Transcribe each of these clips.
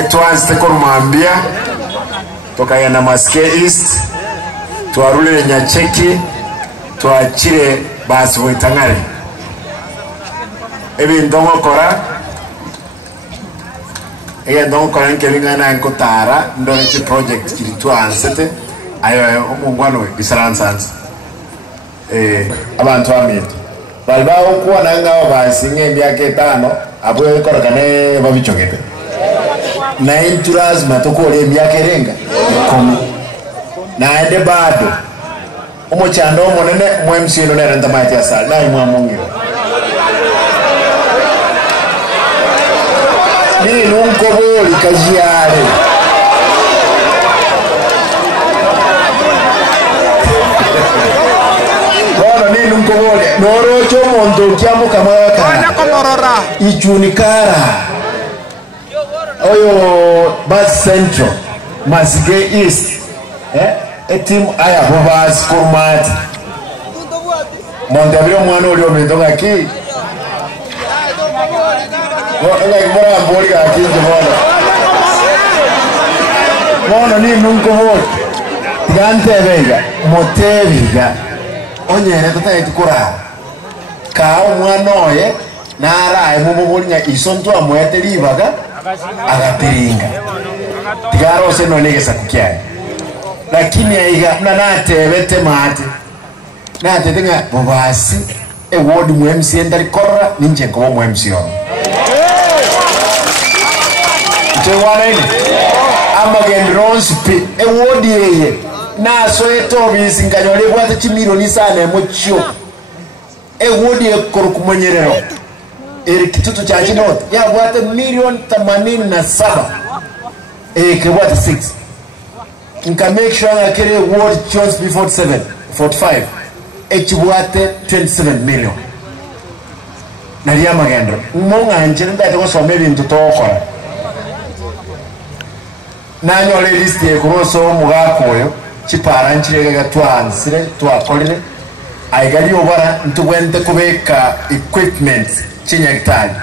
etwanze korumambia tokayana Maske East twarule Nyacheki twachire basi wetangare ebindongo kora ndongo kora nkebingana nkotara ndone chi project kiri twansete ayo omungwano bisaransanze abantu amito balbaho kuwa nanga basi ngemyaka 5 abo koragane babichogete na inturaz matokole emyaka erenga 10 na ende bado umuchando monene mwemsino nera ntamati asali na mwamungiro ni nunkoboli kajiare bona ni nunkoboli norocho mondo kiamu kamaka ichunikara oyo Bas Central Maske East team aya bobas format mondabiro mwana oli omendonga ki bora bori aki bona ni nunko vote gante vega moteviga onyere tutayitukura ka omwana oye nara emumubunya isonto amwete libaga agatiringa tigaro se nonegesa kukyai lakini aiga nanatebete mate natetenga bobasi eward mu MC ndari korra ninje ko mu MC ono tewanene amagen rons pi eward yeye naso etobisi nganyole bwate chimiliyoni sana mucho eward yekorukumonyerero eri kitutu cha chinot ya bwate milioni 87 kebwate 6 nka make sure I carry ward choice before 45 echibuate 27 million naria magendo umonga njere ndate ko some bintu tokora nanyo le list ye kuroso mugakoyo chipara nchirega gatwansire twakolire aigali obara ntugwente kubeka equipment chinyagitali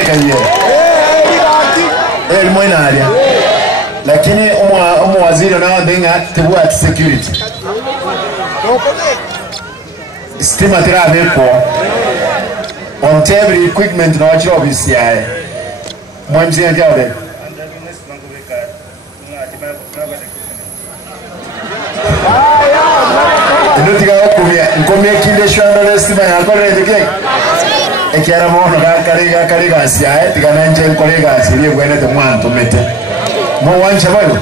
ekaliye mwana alia lakini waziri na ndenga tebuat security stima tirabe ko on every equipment na wachiro office yae mwamzi njabe ndotiga okumia nkomia kile shwanda stima ya kole ndike ekiara mono kariga siae tikananje kolega sirie bwene te mwanto mete mo wancha bayo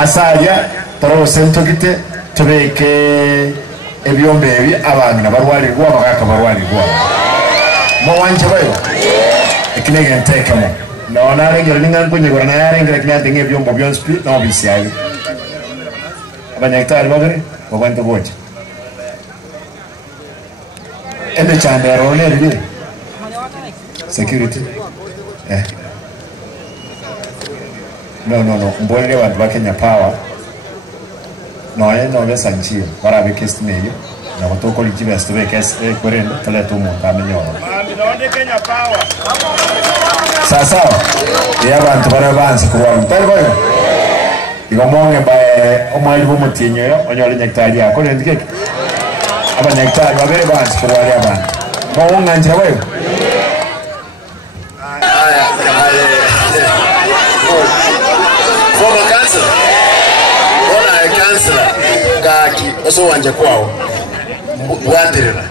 asalia taro sento kite tubeke ebyombe ebi abana barwali rwa bakaka barwali rwa mo wancha bayo ekinege ntekamo naona rengera ninga kunye gora na yarengera kinatenge ebyombo byonspi no bisiaye abanyakitari bagere bagwante boche ende chande role ribi security no mbole abantu ba Kenya Power no besa nchio para bekesti neyo na kutoko likibe stobe kesi korendo tale tumo kamenyoro no Kenya Power sasa ya abantu bara banze kuwa mtari bayo igomonge ba omwali bumutinyo yo onyole nyaktari yako ndike abanyaktari babere banze kuwa ya abantu mo nganjira bayo oso wanje kwao bwaterera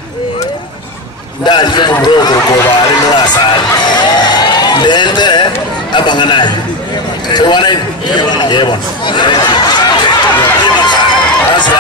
ndali ko muroko ko bari no asali ndende abanganaye so wana yebo asaba